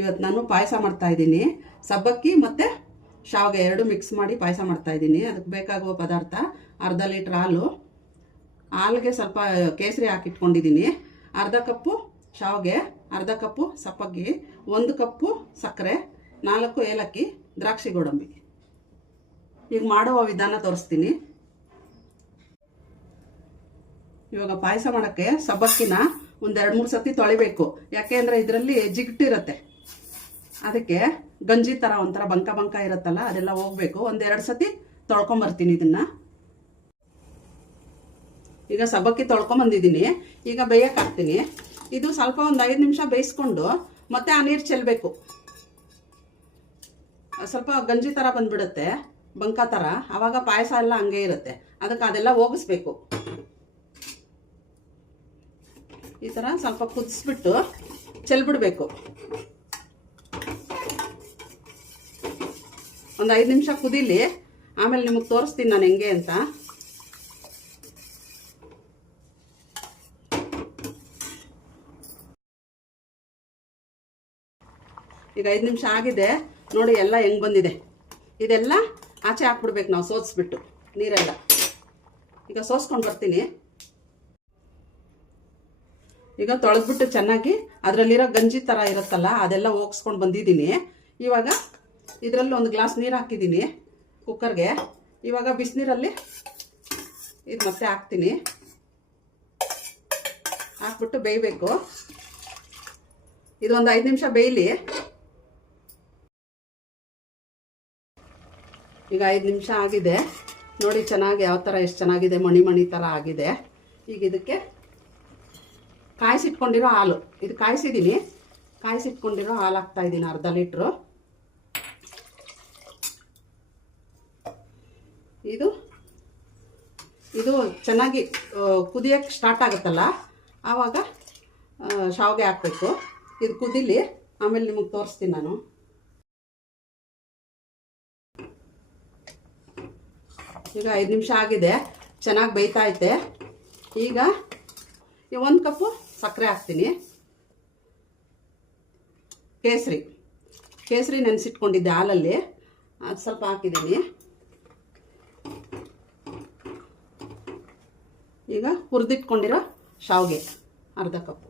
ಇವತ್ತು ನಾನು ಪಾಯಸ ಮಾಡ್ತಾಯಿದ್ದೀನಿ. ಸಬ್ಬಕ್ಕಿ ಮತ್ತು ಶಾವಿಗೆ ಎರಡು ಮಿಕ್ಸ್ ಮಾಡಿ ಪಾಯಸ ಮಾಡ್ತಾಯಿದ್ದೀನಿ. ಅದಕ್ಕೆ ಬೇಕಾಗುವ ಪದಾರ್ಥ ಅರ್ಧ ಲೀಟ್ರ್ ಹಾಲಿಗೆ ಸ್ವಲ್ಪ ಕೇಸರಿ ಹಾಕಿಟ್ಕೊಂಡಿದ್ದೀನಿ, ಅರ್ಧ ಕಪ್ಪು ಶಾವಿಗೆ, ಅರ್ಧ ಕಪ್ಪು ಸಬ್ಬಕ್ಕಿ, 1 ಕಪ್ಪು ಸಕ್ಕರೆ, 4 ಏಲಕ್ಕಿ, ದ್ರಾಕ್ಷಿ ಗೋಡಂಬಿ. ಈಗ ಮಾಡುವ ವಿಧಾನ ತೋರಿಸ್ತೀನಿ. ಇವಾಗ ಪಾಯಸ ಮಾಡೋಕ್ಕೆ ಸಬ್ಬಕ್ಕಿನ ಒಂದು 2-3 ಸತಿ ತೊಳಿಬೇಕು. ಯಾಕೆ ಅಂದರೆ ಇದರಲ್ಲಿ ಜಿಗುಟ್ಟಿರುತ್ತೆ, ಅದಕ್ಕೆ ಗಂಜಿ ಥರ ಒಂಥರ ಬಂಕ ಇರುತ್ತಲ್ಲ ಅದೆಲ್ಲ ಹೋಗಬೇಕು. 1-2 ಸತಿ ತೊಳ್ಕೊಂಬರ್ತೀನಿ ಇದನ್ನು. ಈಗ ಸಬ್ಬಕ್ಕಿ ತೊಳ್ಕೊಂಬಂದಿದ್ದೀನಿ. ಈಗ ಬೇಯಕ್ಕೆ ಹಾಕ್ತೀನಿ. ಇದು ಸ್ವಲ್ಪ ಒಂದು 5 ನಿಮಿಷ ಬೇಯಿಸ್ಕೊಂಡು ಮತ್ತೆ ಆ ನೀರು ಚೆಲ್ಲಬೇಕು. ಸ್ವಲ್ಪ ಗಂಜಿ ಥರ ಬಂದ್ಬಿಡುತ್ತೆ, ಬಂಕ ಥರ. ಆವಾಗ ಪಾಯಸ ಎಲ್ಲ ಹಂಗೆ ಇರುತ್ತೆ, ಅದಕ್ಕೆ ಅದೆಲ್ಲ ಹೋಗಿಸ್ಬೇಕು. ಈ ಥರ ಸ್ವಲ್ಪ ಕುದಿಸ್ಬಿಟ್ಟು ಚೆಲ್ಬಿಡ್ಬೇಕು. ಒಂದು 5 ನಿಮಿಷ ಕುದೀಲಿ, ಆಮೇಲೆ ನಿಮಗೆ ತೋರಿಸ್ತೀನಿ ನಾನು ಹೆಂಗೆ ಅಂತ. ಈಗ 5 ನಿಮಿಷ ಆಗಿದೆ ನೋಡಿ, ಎಲ್ಲ ಹೆಂಗೆ ಬಂದಿದೆ. ಇದೆಲ್ಲ ಆಚೆ ಹಾಕ್ಬಿಡ್ಬೇಕು ನಾವು ಸೋಸಿಬಿಟ್ಟು ನೀರೆಲ್ಲ. ಈಗ ಸೋಸ್ಕೊಂಡು ಬರ್ತೀನಿ. ಈಗ ತೊಳೆದ್ಬಿಟ್ಟು ಚೆನ್ನಾಗಿ ಅದರಲ್ಲಿರೋ ಗಂಜಿ ಥರ ಇರುತ್ತಲ್ಲ ಅದೆಲ್ಲ ಹೋಗಿಸ್ಕೊಂಡು ಬಂದಿದ್ದೀನಿ. ಇವಾಗ ಇದರಲ್ಲಿ 1 ಗ್ಲಾಸ್ ನೀರು ಹಾಕಿದ್ದೀನಿ ಕುಕ್ಕರ್ಗೆ. ಇವಾಗ ಬಿಸಿನೀರಲ್ಲಿ ಇದು ಮತ್ತೆ ಹಾಕ್ತೀನಿ. ಹಾಕ್ಬಿಟ್ಟು ಬೇಯಬೇಕು. ಇದೊಂದು 5 ನಿಮಿಷ ಬೇಯಲಿ. ಈಗ 5 ನಿಮಿಷ ಆಗಿದೆ ನೋಡಿ, ಚೆನ್ನಾಗಿ ಯಾವ ಥರ ಎಷ್ಟು ಚೆನ್ನಾಗಿದೆ, ಮಣಿ ಥರ ಆಗಿದೆ. ಈಗ ಇದಕ್ಕೆ ಕಾಯಿಸಿಟ್ಕೊಂಡಿರೋ ಹಾಲು, ಇದು ಕಾಯಿಸಿದ್ದೀನಿ, ಕಾಯಿಸಿಟ್ಕೊಂಡಿರೋ ಹಾಲು ಹಾಕ್ತಾಯಿದ್ದೀನಿ, ಅರ್ಧ ಲೀಟ್ರು. ಇದು ಚೆನ್ನಾಗಿ ಕುದಿಯೋಕ್ಕೆ ಸ್ಟಾರ್ಟ್ ಆಗುತ್ತಲ್ಲ ಆವಾಗ ಶಾವಿಗೆ ಹಾಕಬೇಕು. ಇದು ಕುದೀಲಿ, ಆಮೇಲೆ ನಿಮಗೆ ತೋರಿಸ್ತೀನಿ ನಾನು. ಈಗ 5 ನಿಮಿಷ ಆಗಿದೆ, ಚೆನ್ನಾಗಿ ಬೇಯ್ತಾ ಐತೆ. ಈಗ 1 ಕಪ್ಪು ಸಕ್ಕರೆ ಹಾಕ್ತೀನಿ. ಕೇಸರಿ ನೆನೆಸಿಟ್ಕೊಂಡಿದ್ದೆ ಹಾಲಲ್ಲಿ, ಅದು ಸ್ವಲ್ಪ ಹಾಕಿದ್ದೀನಿ. ಈಗ ಹುರಿದಿಟ್ಕೊಂಡಿರೋ ಶಾವಿಗೆ ಅರ್ಧ ಕಪ್ಪು.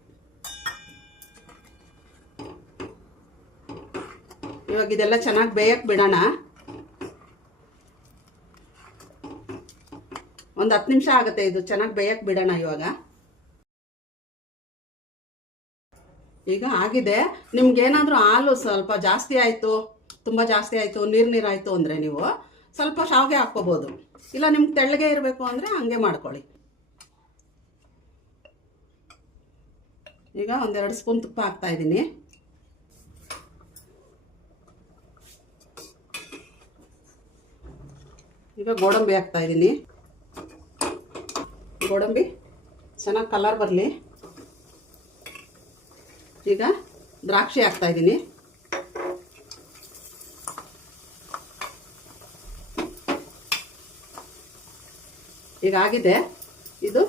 ಇವಾಗ ಇದೆಲ್ಲ ಚೆನ್ನಾಗಿ ಬೇಯಕ್ಕೆ ಬಿಡೋಣ. ಒಂದು 10 ನಿಮಿಷ ಆಗುತ್ತೆ ಇದು ಚೆನ್ನಾಗಿ ಬೇಯಕ್ಕೆ ಬಿಡೋಣ. ಈಗ ಆಗಿದೆ. ನಿಮ್ಗೇನಾದರೂ ಹಾಲು ಸ್ವಲ್ಪ ಜಾಸ್ತಿ ಆಯಿತು, ತುಂಬ ಜಾಸ್ತಿ ಆಯಿತು, ನೀರಾಯಿತು ಅಂದರೆ ನೀವು ಸ್ವಲ್ಪ ಶಾವಿಗೆ ಹಾಕ್ಕೋಬೋದು. ಇಲ್ಲ ನಿಮ್ಗೆ ತೆಳ್ಳಗೆ ಇರಬೇಕು ಅಂದರೆ ಹಂಗೆ ಮಾಡ್ಕೊಳ್ಳಿ. ಈಗ 1-2 ಸ್ಪೂನ್ ತುಪ್ಪ ಹಾಕ್ತಾಯಿದ್ದೀನಿ. ಈಗ ಗೋಡಂಬಿ ಹಾಕ್ತಾಯಿದ್ದೀನಿ. ಗೋಡಂಬಿ ಚೆನ್ನಾಗಿ ಕಲರ್ ಬರಲಿ. ಈಗ ದ್ರಾಕ್ಷಿ ಹಾಕ್ತಾಯಿದ್ದೀನಿ. ಈಗ ಆಗಿದೆ. ಇದು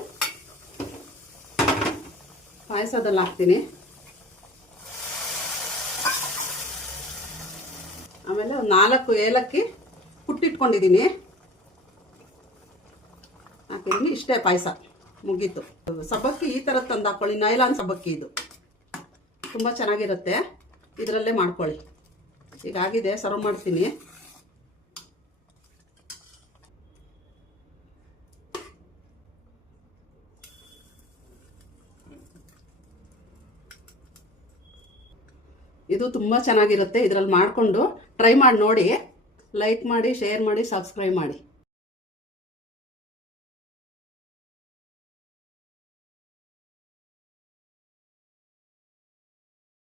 ಪಾಯಸದಲ್ಲಿ ಹಾಕ್ತೀನಿ. ಆಮೇಲೆ 4 ಏಲಕ್ಕಿ ಕುಟ್ಟಿಟ್ಕೊಂಡಿದ್ದೀನಿ, ಹಾಕಿದ್ದೀನಿ. ಇಷ್ಟೇ ಪಾಯಸ ಮುಗೀತು. ಸಬ್ಬಕ್ಕಿ ಈ ಥರ ತಂದು ಹಾಕ್ಕೊಳ್ಳಿ, ನೈಲಾನ್ ಸಬ್ಬಕ್ಕಿ ಇದು ತುಂಬ ಚೆನ್ನಾಗಿರುತ್ತೆ, ಇದರಲ್ಲೇ ಮಾಡ್ಕೊಳ್ಳಿ. ಈಗ ಆಗಿದೆ, ಸರ್ವ್ ಮಾಡ್ತೀನಿ. ಇದು ತುಂಬ ಚೆನ್ನಾಗಿರುತ್ತೆ. ಇದರಲ್ಲಿ ಮಾಡಿಕೊಂಡು ಟ್ರೈ ಮಾಡಿ ನೋಡಿ. ಲೈಕ್ ಮಾಡಿ, ಶೇರ್ ಮಾಡಿ, ಸಬ್ಸ್ಕ್ರೈಬ್ ಮಾಡಿ.